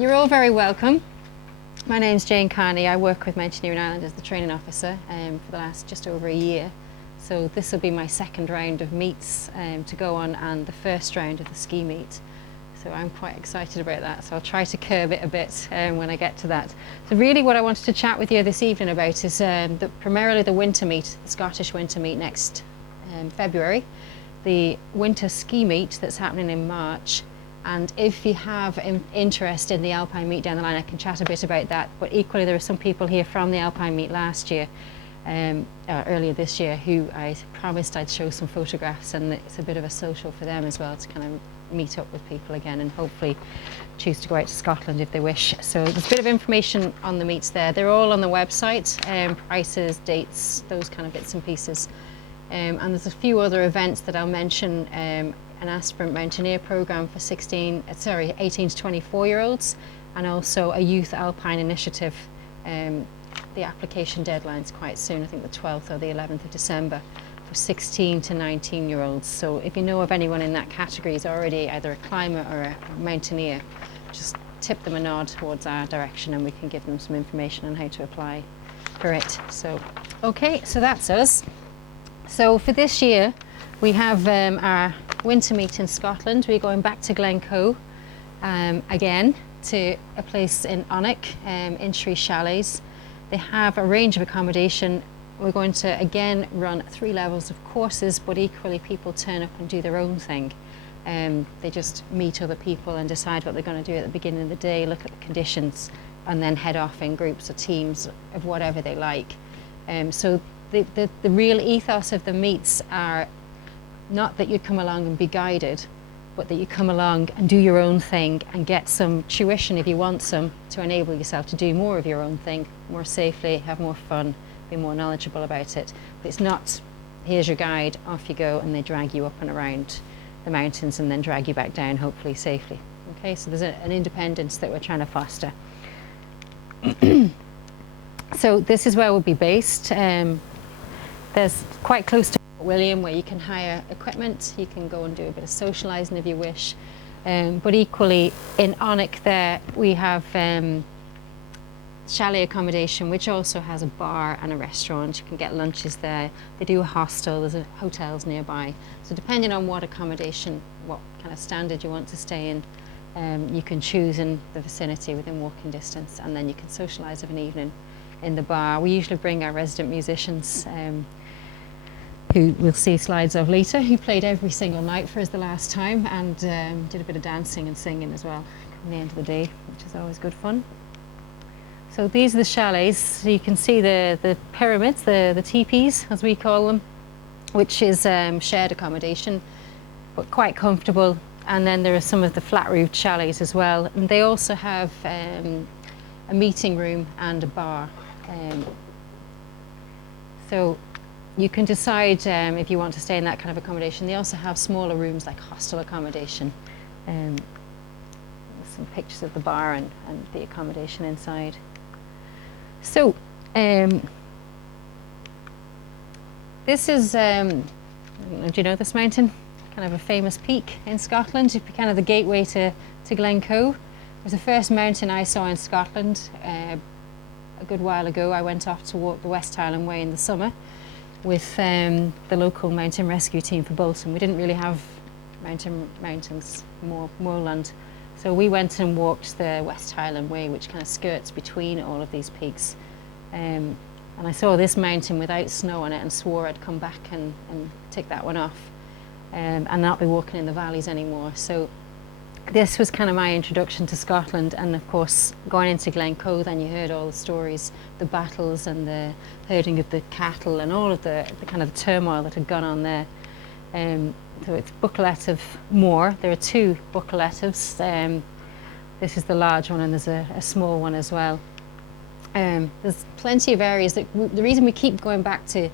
You're all very welcome. My name's Jane Carney. I work with Mountaineering Ireland as the training officer for the last just over a year. So this will be my second round of meets to go on, and the first round of the ski meet. So I'm quite excited about that. So I'll try to curb it a bit when I get to that. So really what I wanted to chat with you this evening about is primarily the winter meet, the Scottish winter meet next February, the winter ski meet that's happening in March. And if you have interest in the Alpine meet down the line, I can chat a bit about that. But equally, there are some people here from the Alpine meet last year, earlier this year, who I promised I'd show some photographs, and it's a bit of a social for them as well, to kind of meet up with people again and hopefully choose to go out to Scotland if they wish. So there's a bit of information on the meets there. They're all on the website, prices, dates, those kind of bits and pieces. And there's a few other events that I'll mention. An aspirant mountaineer program for 18 to 24-year-olds, and also a youth alpine initiative. The application deadline's quite soon, I think the 12th or the 11th of December, for 16 to 19-year-olds. So if you know of anyone in that category who's already either a climber or a mountaineer, just tip them a nod towards our direction and we can give them some information on how to apply for it. So, okay, so that's us. So for this year, we have our winter meet in Scotland. We're going back to Glencoe again, to a place in Onnock, Inchry Chalets. They have a range of accommodation. We're going to again run 3 levels of courses, but equally people turn up and do their own thing. They just meet other people and decide what they're going to do at the beginning of the day, look at the conditions, and then head off in groups or teams of whatever they like. So the real ethos of the meets are not that you come along and be guided, but that you come along and do your own thing and get some tuition if you want some, to enable yourself to do more of your own thing more safely, have more fun, be more knowledgeable about it. But it's not, here's your guide, off you go, and they drag you up and around the mountains and then drag you back down, hopefully safely. Okay, so there's an independence that we're trying to foster. So this is where we'll be based. There's quite close to William, where you can hire equipment, you can go and do a bit of socialising if you wish. But equally in Onnock there we have chalet accommodation, which also has a bar and a restaurant. You can get lunches there. They do a hostel, there's hotels nearby. So depending on what accommodation, what kind of standard you want to stay in, you can choose in the vicinity within walking distance, and then you can socialise of an evening in the bar. We usually bring our resident musicians, who we'll see slides of later, who played every single night for us the last time, and did a bit of dancing and singing as well at the end of the day, which is always good fun. So these are the chalets. So you can see the pyramids, the teepees as we call them, which is shared accommodation, but quite comfortable. And then there are some of the flat roofed chalets as well, and they also have a meeting room and a bar. So you can decide if you want to stay in that kind of accommodation. They also have smaller rooms like hostel accommodation. Some pictures of the bar and the accommodation inside. So this is, I don't know, do you know this mountain? Kind of a famous peak in Scotland. It's kind of the gateway to Glencoe. It was the first mountain I saw in Scotland a good while ago. I went off to walk the West Highland Way in the summer with the local mountain rescue team for Bolton. We didn't really have mountains, more moorland. So we went and walked the West Highland Way, which kind of skirts between all of these peaks. And I saw this mountain without snow on it and swore I'd come back and take that one off and not be walking in the valleys anymore. So this was kind of my introduction to Scotland, and of course going into Glencoe then you heard all the stories, the battles and the herding of the cattle and all of the kind of turmoil that had gone on there. So it's Buccleuch Moor. There are 2 Buccleuchs. This is the large one and there's a small one as well. There's plenty of areas that the reason we keep going back to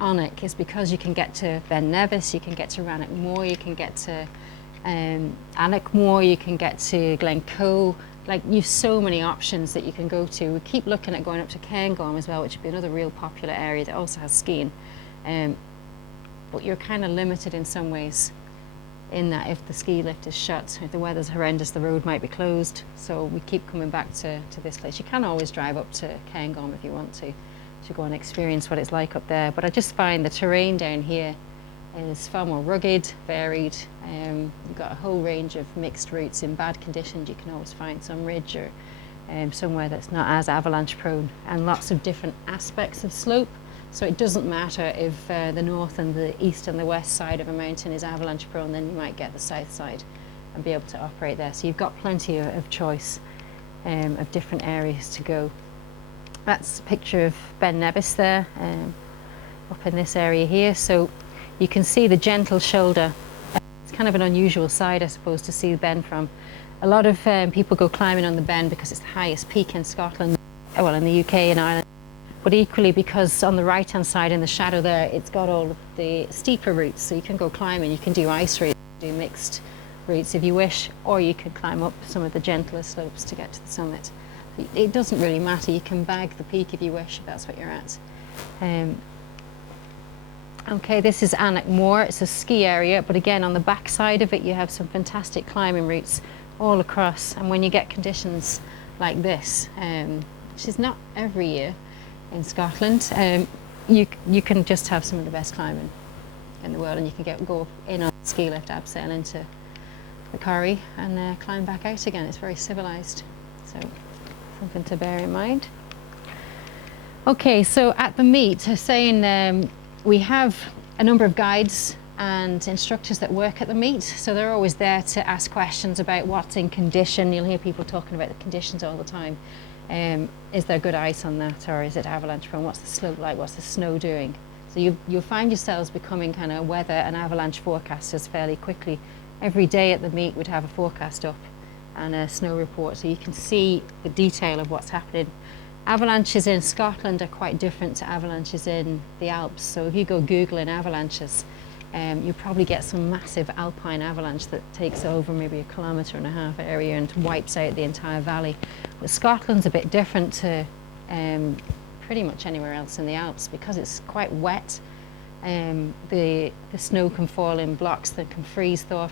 Onnock is because you can get to Ben Nevis, you can get to Rannoch Moor, you can get to Alnwick Moor, you can get to Glencoe. Like, you've so many options that you can go to. We keep looking at going up to Cairngorm as well, which would be another real popular area that also has skiing. But you're kind of limited in some ways in that if the ski lift is shut, if the weather's horrendous, the road might be closed. So we keep coming back to this place. You can always drive up to Cairngorm if you want to go and experience what it's like up there. But I just find the terrain down here is far more rugged, varied. You've got a whole range of mixed routes. In bad conditions, you can always find some ridge or somewhere that's not as avalanche prone, and lots of different aspects of slope. So it doesn't matter if the north and the east and the west side of a mountain is avalanche prone, then you might get the south side and be able to operate there. So you've got plenty of choice of different areas to go. That's a picture of Ben Nevis there, up in this area here. So you can see the gentle shoulder. It's kind of an unusual side, I suppose, to see Ben from. A lot of people go climbing on the Ben because it's the highest peak in Scotland, well, in the UK and Ireland, but equally because on the right-hand side in the shadow there, it's got all of the steeper routes. So you can go climbing, you can do ice routes, do mixed routes if you wish, or you could climb up some of the gentler slopes to get to the summit. It doesn't really matter. You can bag the peak if you wish, if that's what you're at. Okay, this is Annock Moor. It's a ski area, but again, on the back side of it, you have some fantastic climbing routes all across. And when you get conditions like this, which is not every year in Scotland, you can just have some of the best climbing in the world, and you can go in on a ski lift, abseil into the corrie and climb back out again. It's very civilized, so something to bear in mind. Okay, so at the meet, saying we have a number of guides and instructors that work at the meet, so they're always there to ask questions about what's in condition. You'll hear people talking about the conditions all the time. Is there good ice on that, or is it avalanche prone? What's the slope like? What's the snow doing? So you'll find yourselves becoming kind of weather and avalanche forecasters fairly quickly. Every day at the meet we'd have a forecast up and a snow report, so you can see the detail of what's happening. Avalanches in Scotland are quite different to avalanches in the Alps. So if you go Googling avalanches, you probably get some massive alpine avalanche that takes over maybe 1.5 kilometre area and wipes out the entire valley. But Scotland's a bit different to pretty much anywhere else in the Alps because it's quite wet. The snow can fall in blocks that can freeze thaw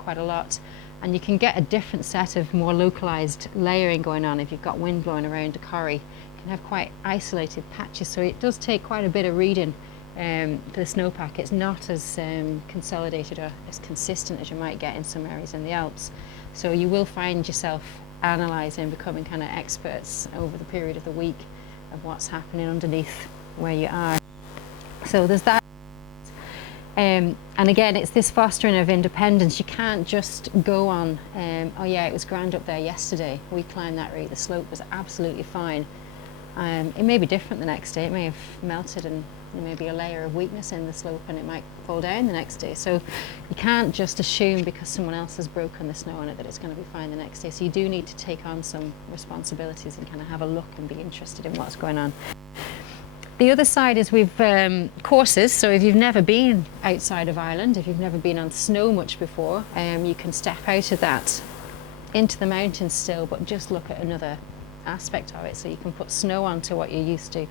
quite a lot. And you can get a different set of more localised layering going on if you've got wind blowing around a corrie. You can have quite isolated patches, so it does take quite a bit of reading for the snowpack. It's not as consolidated or as consistent as you might get in some areas in the Alps. So you will find yourself analysing, becoming kind of experts over the period of the week of what's happening underneath where you are. So there's that. And again, it's this fostering of independence. You can't just go on, oh yeah, it was grand up there yesterday. We climbed that route, the slope was absolutely fine. It may be different the next day. It may have melted and there may be a layer of weakness in the slope and it might fall down the next day. So you can't just assume because someone else has broken the snow on it that it's going to be fine the next day. So you do need to take on some responsibilities and kind of have a look and be interested in what's going on. The other side is we've courses, so if you've never been outside of Ireland, if you've never been on snow much before, you can step out of that into the mountains still, but just look at another aspect of it. So you can put snow onto what you're used to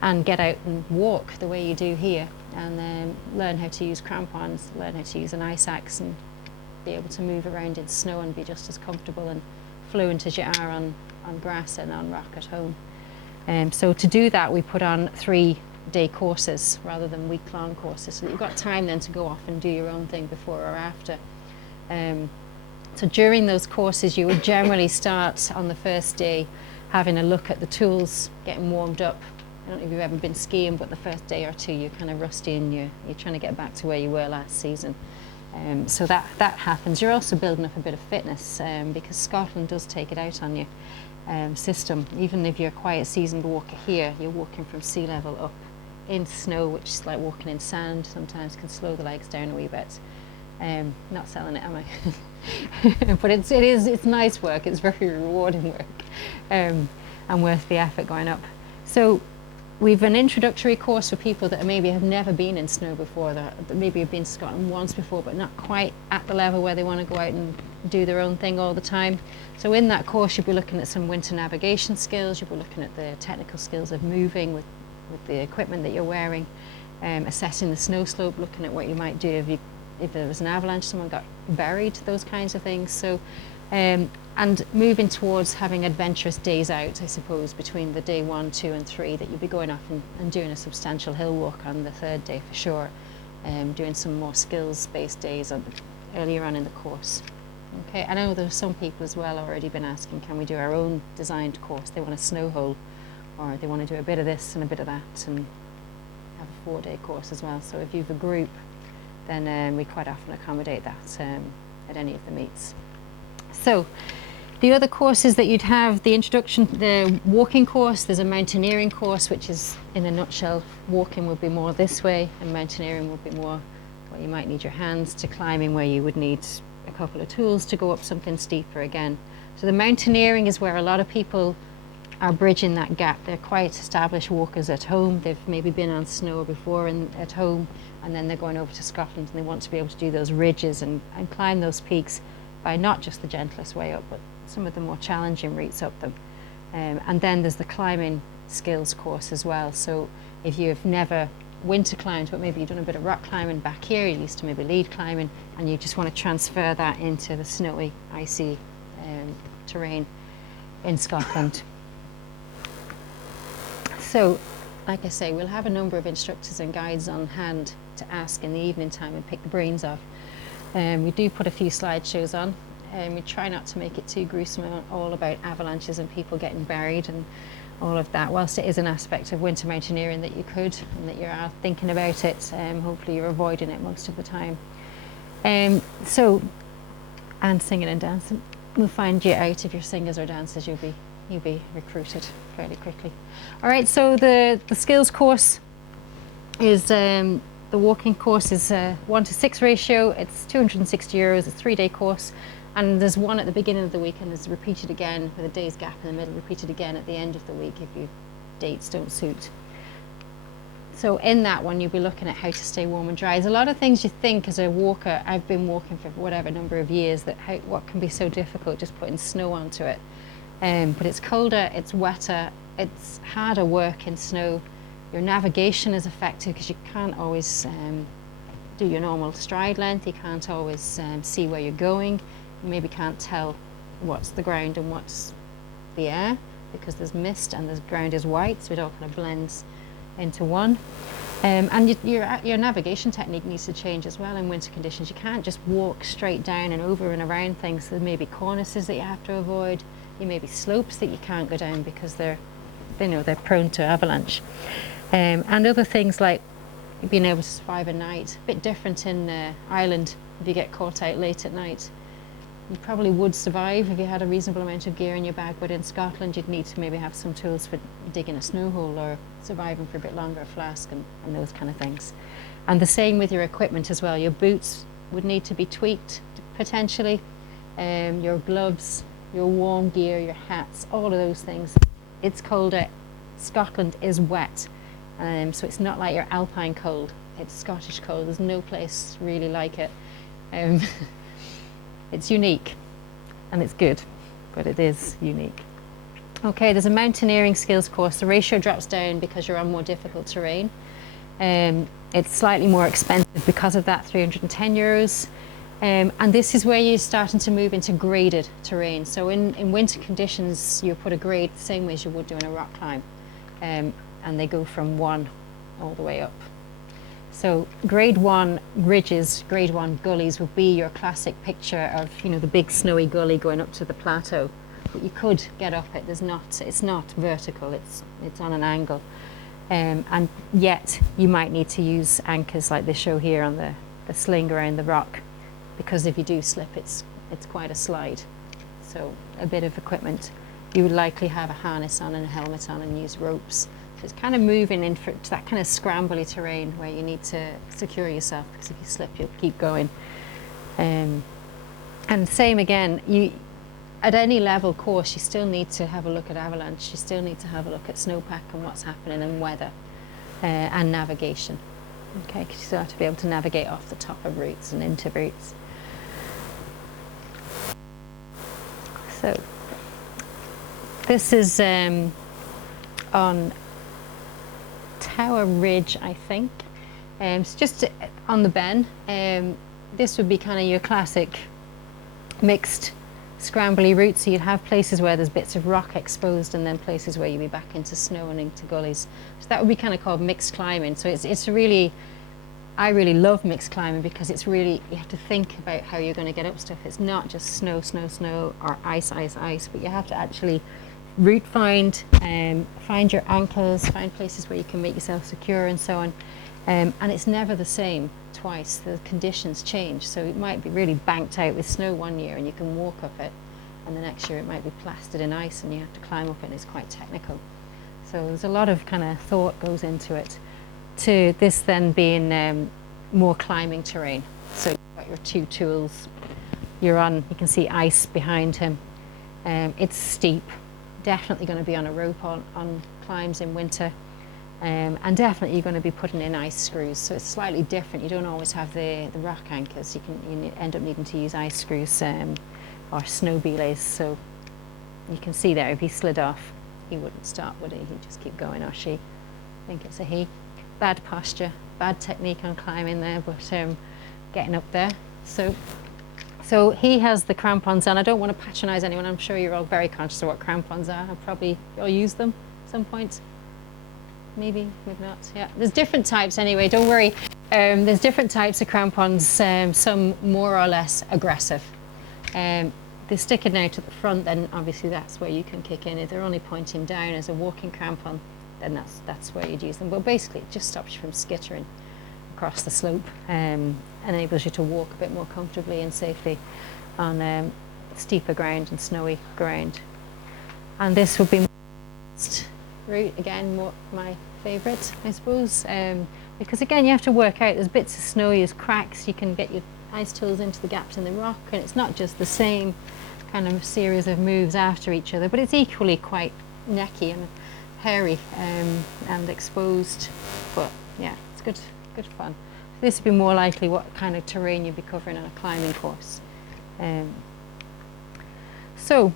and get out and walk the way you do here, and then learn how to use crampons, learn how to use an ice axe and be able to move around in snow and be just as comfortable and fluent as you are on grass and on rock at home. So to do that, we put on 3-day courses rather than week-long courses, so that you've got time then to go off and do your own thing before or after. So during those courses, you would generally start on the first day having a look at the tools, getting warmed up. I don't know if you've ever been skiing, but the first day or two you're kind of rusty and you're trying to get back to where you were last season. So that happens. You're also building up a bit of fitness because Scotland does take it out on you. System. Even if you're quite a seasoned walker here, you're walking from sea level up in snow, which is like walking in sand. Sometimes can slow the legs down a wee bit. Not selling it, am I? But it's nice work. It's very rewarding work, and worth the effort going up. So we've an introductory course for people that maybe have never been in snow before, that maybe have been to Scotland once before, but not quite at the level where they want to go out and do their own thing all the time. So in that course, you'll be looking at some winter navigation skills, you'll be looking at the technical skills of moving with the equipment that you're wearing, assessing the snow slope, looking at what you might do if you if there was an avalanche, someone got buried, those kinds of things. So, and moving towards having adventurous days out, I suppose, between the day 1, 2 and 3, that you'd be going off and doing a substantial hill walk on the 3rd day for sure, doing some more skills-based days earlier on in the course. Okay, I know there's some people as well already been asking, can we do our own designed course? They want a snow hole, or they want to do a bit of this and a bit of that, and have a 4-day course as well. So if you have a group, then we quite often accommodate that at any of the meets. So the other courses that you'd have, the introduction, the walking course, there's a mountaineering course, which is, in a nutshell, walking would be more this way, and mountaineering would be more where you might need your hands, to climbing where you would need a couple of tools to go up something steeper again. So the mountaineering is where a lot of people are bridging that gap. They're quite established walkers at home. They've maybe been on snow before at home, and then they're going over to Scotland and they want to be able to do those ridges and climb those peaks by not just the gentlest way up, but some of the more challenging routes up them. And then there's the climbing skills course as well. So if you've never winter climbed, but maybe you've done a bit of rock climbing back here, you used to maybe lead climbing, and you just want to transfer that into the snowy, icy terrain in Scotland. So, like I say, we'll have a number of instructors and guides on hand to ask in the evening time and pick the brains of. We do put a few slideshows on, and we try not to make it too gruesome and all about avalanches and people getting buried and all of that. Whilst it is an aspect of winter mountaineering that you could, and that you're out thinking about it, hopefully you're avoiding it most of the time. And singing and dancing. We'll find you out. If you're singers or dancers, you'll be recruited fairly quickly. All right, so the skills course is, the walking course is a 1:6 ratio. It's €260, it's a 3-day course, and there's one at the beginning of the week and it's repeated again with a day's gap in the middle, repeated again at the end of the week if your dates don't suit. So in that one, you'll be looking at how to stay warm and dry. There's a lot of things you think as a walker, I've been walking for whatever number of years, that what can be so difficult, just putting snow onto it. But it's colder, it's wetter, it's harder work in snow. Your navigation is affected because you can't always do your normal stride length, you can't always see where you're going, you maybe can't tell what's the ground and what's the air because there's mist and the ground is white, so it all kind of blends into one. And your navigation technique needs to change as well in winter conditions. You can't just walk straight down and over and around things. There may be cornices that you have to avoid. There may be slopes that you can't go down because they're prone to avalanche. And other things like being able to survive a night. A bit different in Ireland if you get caught out late at night. You probably would survive if you had a reasonable amount of gear in your bag, but in Scotland you'd need to maybe have some tools for digging a snow hole or surviving for a bit longer, a flask and those kind of things. And the same with your equipment as well. Your boots would need to be tweaked potentially, your gloves, your warm gear, your hats, all of those things. It's colder. Scotland is wet, so it's not like your alpine cold. It's Scottish cold. There's no place really like it. It's unique and it's good, but it is unique. Okay, there's a mountaineering skills course. The ratio drops down because you're on more difficult terrain. It's slightly more expensive because of that, €310. And this is where you're starting to move into graded terrain. So in winter conditions, you put a grade the same way as you would doing a rock climb. And they go from 1 all the way up. So grade 1 ridges, grade 1 gullies would be your classic picture of, the big snowy gully going up to the plateau. But you could get up it. It's not vertical. It's on an angle. And yet you might need to use anchors like they show here on the sling around the rock, because if you do slip, it's quite a slide. So a bit of equipment. You would likely have a harness on and a helmet on and use ropes. So it's kind of moving into that kind of scrambly terrain where you need to secure yourself, because if you slip, you'll keep going. And same again, at any level course, you still need to have a look at avalanche. You still need to have a look at snowpack and what's happening and weather and navigation. Okay, because you still have to be able to navigate off the top of routes and into routes. So this is on Tower Ridge, I think. It's just on the Ben. this would be kind of your classic mixed scrambly route. So you'd have places where there's bits of rock exposed and then places where you'd be back into snow and into gullies. So that would be kind of called mixed climbing. So it's really, I really love mixed climbing because it's really, you have to think about how you're going to get up stuff. It's not just snow, snow, snow, or ice, ice, ice, but you have to actually route find, find your anchors, find places where you can make yourself secure and so on. And it's never the same twice. The conditions change. So it might be really banked out with snow one year and you can walk up it, and the next year it might be plastered in ice and you have to climb up it, and it's quite technical. So there's a lot of kind of thought goes into it. To this then being more climbing terrain. So you've got your two tools. You're on, you can see ice behind him. It's steep. Definitely going to be on a rope on climbs in winter. And definitely you're going to be putting in ice screws. So it's slightly different. You don't always have the rock anchors. You end up needing to use ice screws or snow belays. So you can see there, if he slid off, he wouldn't stop, would he? He'd just keep going, or she. I think it's a he. Bad posture, bad technique on climbing there, but getting up there. So he has the crampons on. I don't want to patronise anyone. I'm sure you're all very conscious of what crampons are. I'll probably all use them at some point. Maybe, maybe not. Yeah, there's different types anyway. Don't worry. There's different types of crampons. Some more or less aggressive. They're sticking out at the front. Then obviously that's where you can kick in. If they're only pointing down as a walking crampon, then that's where you'd use them. But basically, it just stops you from skittering across the slope, enables you to walk a bit more comfortably and safely on steeper ground and snowy ground. And this would be my next route, again, my favourite, I suppose, because again, you have to work out, there's bits of snow, there's cracks, you can get your ice tools into the gaps in the rock, and it's not just the same kind of series of moves after each other, but it's equally quite necky and hairy and exposed, but yeah, it's good fun. This would be more likely what kind of terrain you'd be covering on a climbing course. So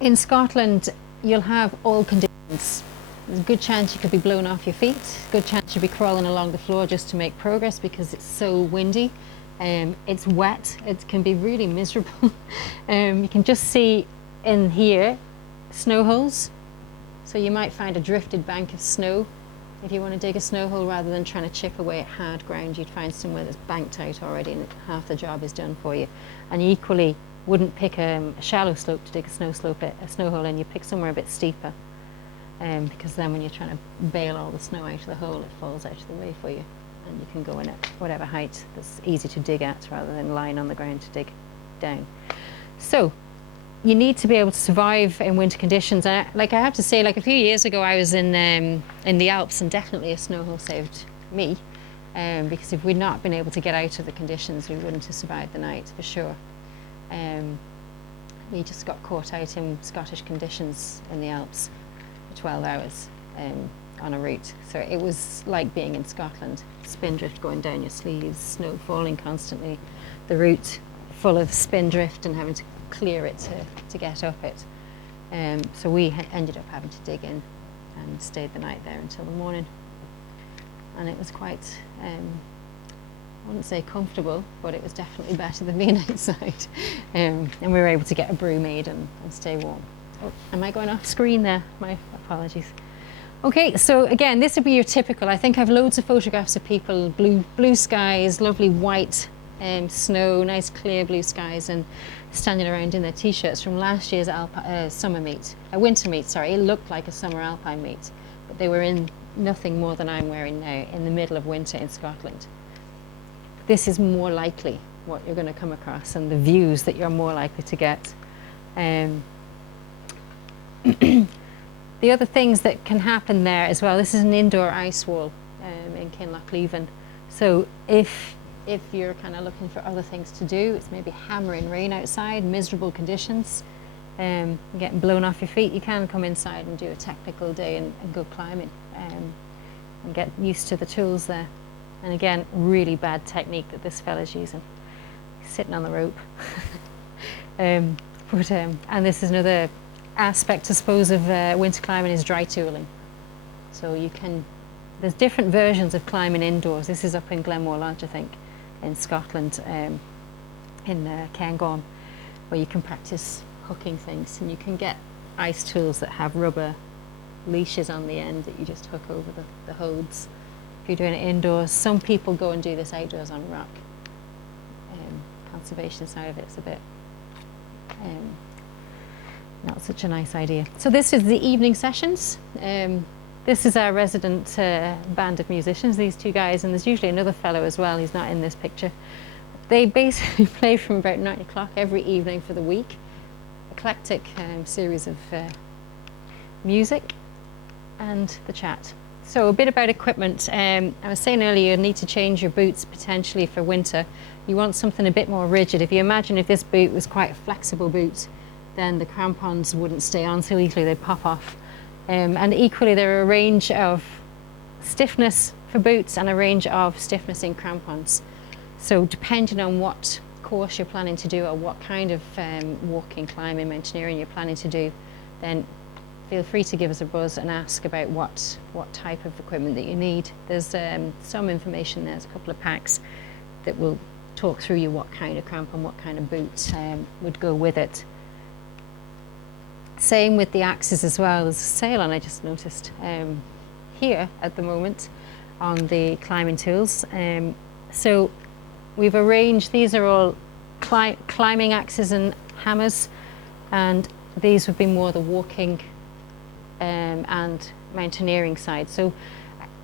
in Scotland you'll have all conditions. There's a good chance you could be blown off your feet, good chance you'll be crawling along the floor just to make progress because it's so windy. It's wet, it can be really miserable. You can just see in here snow holes. So you might find a drifted bank of snow. If you want to dig a snow hole, rather than trying to chip away at hard ground, you'd find somewhere that's banked out already and half the job is done for you. And you equally wouldn't pick a shallow slope to dig a snow hole in, you pick somewhere a bit steeper. Because then when you're trying to bail all the snow out of the hole, it falls out of the way for you. And you can go in at whatever height that's easy to dig at rather than lying on the ground to dig down. So you need to be able to survive in winter conditions. And I have to say, like a few years ago, I was in the Alps, and definitely a snow hole saved me, because if we'd not been able to get out of the conditions, we wouldn't have survived the night for sure. We just got caught out in Scottish conditions in the Alps for 12 hours on a route. So it was like being in Scotland. Spindrift going down your sleeves, snow falling constantly, the route full of spindrift and having to clear it to get up it. So we ended up having to dig in and stayed the night there until the morning. And it was quite, I wouldn't say comfortable, but it was definitely better than being outside. And we were able to get a brew made and stay warm. Oh, am I going off screen there? My apologies. Okay, so again, this would be your typical. I think I have loads of photographs of people, blue skies, lovely white snow, nice clear blue skies, and standing around in their t-shirts from last year's winter meet, sorry. It looked like a summer alpine meet, but they were in nothing more than I'm wearing now in the middle of winter in Scotland. This is more likely what you're going to come across and the views that you're more likely to get. The other things that can happen there as well, this is an indoor ice wall in Kinlochleven. So if you're kind of looking for other things to do, it's maybe hammering rain outside, miserable conditions, getting blown off your feet, you can come inside and do a technical day and go climbing and get used to the tools there. And again, really bad technique that this fella's using. He's sitting on the rope. And this is another aspect, I suppose, of winter climbing is dry tooling. So there's different versions of climbing indoors. This is up in Glenmore Lodge, I think. in Scotland, in Cairngorm, where you can practice hooking things, and you can get ice tools that have rubber leashes on the end that you just hook over the holds. If you're doing it indoors, some people go and do this outdoors on rock. Conservation side of it's a bit not such a nice idea. So this is the evening sessions. This is our resident band of musicians, these two guys, and there's usually another fellow as well, he's not in this picture. They basically play from about 9 o'clock every evening for the week. Eclectic series of music and the chat. So a bit about equipment. I was saying earlier you need to change your boots potentially for winter. You want something a bit more rigid. If you imagine if this boot was quite a flexible boot, then the crampons wouldn't stay on so easily, they'd pop off. And equally there are a range of stiffness for boots and a range of stiffness in crampons. So depending on what course you're planning to do or what kind of walking, climbing, mountaineering you're planning to do, then feel free to give us a buzz and ask about what type of equipment that you need. There's some information, there's a couple of packs that will talk through you what kind of crampon, what kind of boot would go with it. Same with the axes as well. There's a sale on, I just noticed, here at the moment on the climbing tools. So we've arranged, these are all climbing axes and hammers, and these would be more the walking and mountaineering side. So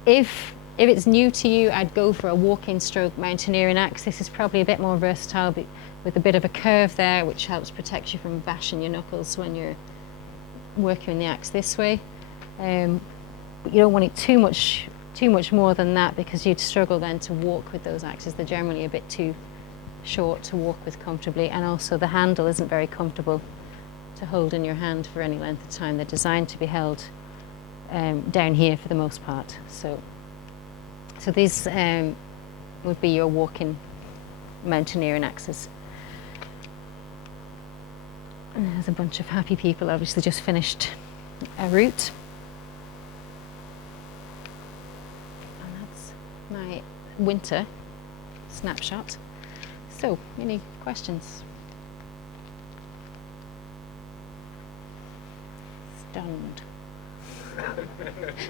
if it's new to you, I'd go for a walking stroke mountaineering axe. This is probably a bit more versatile, but with a bit of a curve there, which helps protect you from bashing your knuckles when you're working the axe this way. But you don't want it too much more than that, because you'd struggle then to walk with those axes. They're generally a bit too short to walk with comfortably, and also the handle isn't very comfortable to hold in your hand for any length of time. They're designed to be held down here for the most part. So these would be your walking mountaineering axes. And there's a bunch of happy people, obviously just finished a route. And that's my winter snapshot. So, any questions? Stunned.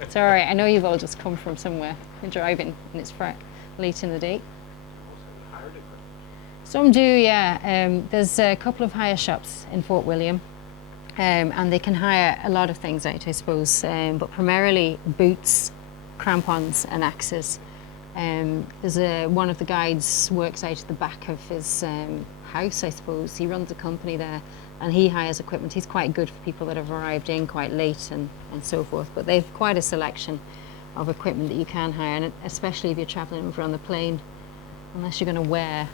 It's all right, I know you've all just come from somewhere and driving, and it's late in the day. Some do, yeah. There's a couple of hire shops in Fort William, and they can hire a lot of things out, I suppose, but primarily boots, crampons and axes. There's one of the guides works out at the back of his house, I suppose. He runs a company there, and he hires equipment. He's quite good for people that have arrived in quite late and so forth, but they've quite a selection of equipment that you can hire, and especially if you're traveling over on the plane, unless you're going to wear